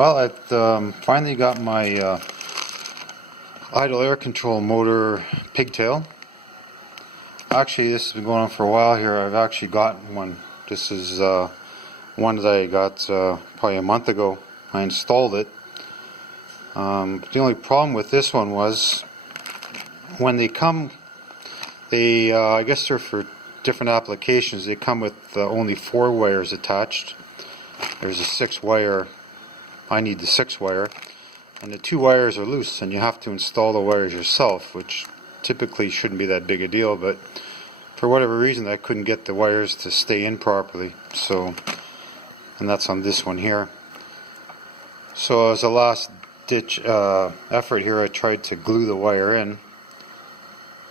Well, I finally got my idle air control motor Pigtail. Actually, this has been going on for a while here. I've actually gotten one. This is one that I got probably a month ago. I installed it. But the only problem with this one was when they come, I guess they're for different applications. They come with only 4 wires attached. There's a 6 wire. I need the 6 wire, and the 2 wires are loose, and you have to install the wires yourself, which typically shouldn't be that big a deal, but for whatever reason I couldn't get the wires to stay in properly. So, and that's on this one here. So as a last ditch effort here, I tried to glue the wire in.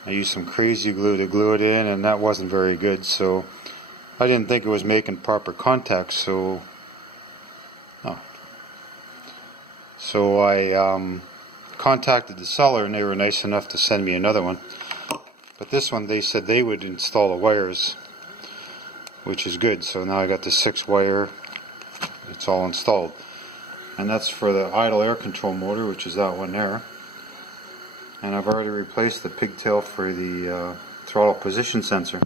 I used some crazy glue to glue it in, and that wasn't very good, so I didn't think it was making proper contact. So I contacted the seller, and they were nice enough to send me another one. But this one, they said they would install the wires, which is good. So now I got the 6 wire. It's all installed, and that's for the idle air control motor, which is that one there. And I've already replaced the pigtail for the throttle position sensor.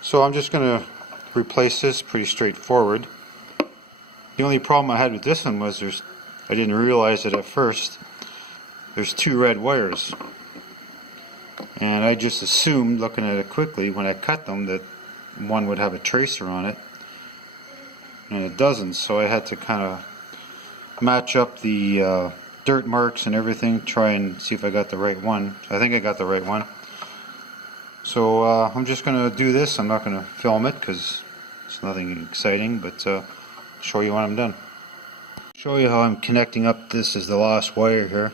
So I'm just going to replace this. Pretty straightforward. The only problem I had with this one was I didn't realize it at first. There's 2 red wires, and I just assumed, looking at it quickly, when I cut them, that one would have a tracer on it, and it doesn't. So I had to kind of match up the dirt marks and everything, try and see if I got the right one. I think I got the right one. So I'm just going to do this. I'm not going to film it because it's nothing exciting, but show you when I'm done. Show you how I'm connecting up. This is the last wire here.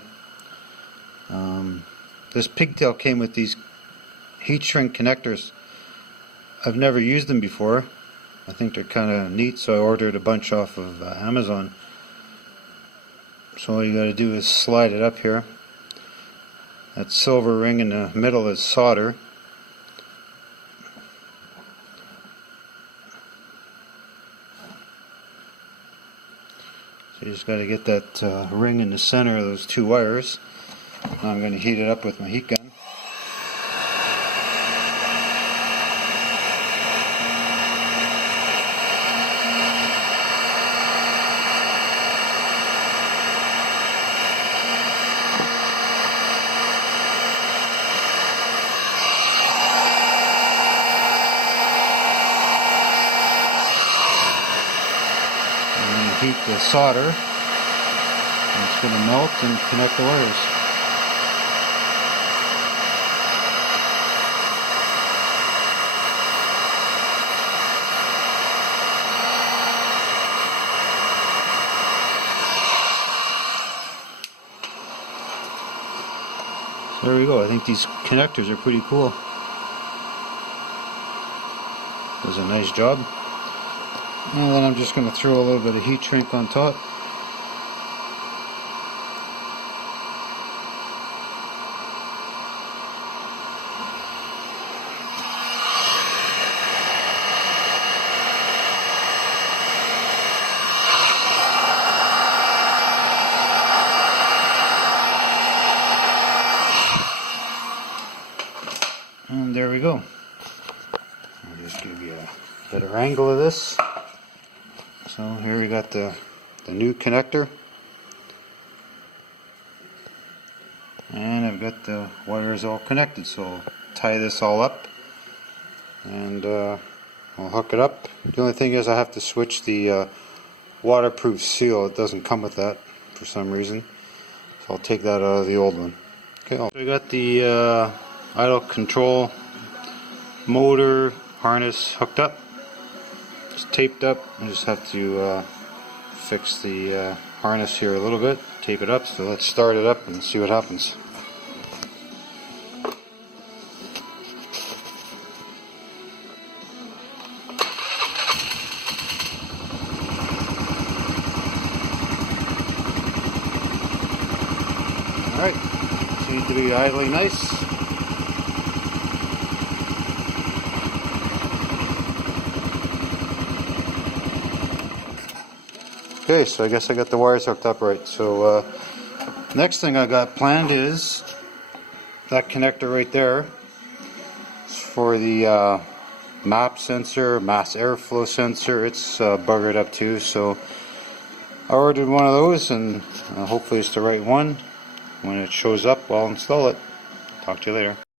This Pigtail came with these heat shrink connectors. I've never used them before. I think they're kind of neat, so I ordered a bunch off of Amazon. So all you got to do is slide it up here. That silver ring in the middle is solder. So you just got to get that ring in the center of those 2 wires. Now I'm going to heat it up with my heat gun. Heat the solder, and it's going to melt and connect the wires. So there we go. I think these connectors are pretty cool. Does a nice job. And then I'm just going to throw a little bit of heat shrink on top. And there we go. I'll just give you a better angle of this. So here we got the new connector, and I've got the wires all connected, so I'll tie this all up, and I'll hook it up. The only thing is I have to switch the waterproof seal. It doesn't come with that for some reason, so I'll take that out of the old one. Okay, so we got the idle control motor harness hooked up. It's taped up. I just have to fix the harness here a little bit, tape it up. So let's start it up and see what happens. Alright, seems to be idling nice. Okay, so I guess I got the wires hooked up right. So next thing I got planned is that connector right there. It's for the MAP sensor, mass airflow sensor. It's buggered up too, so I ordered one of those, and hopefully it's the right one. When it shows up, I'll install it. Talk to you later.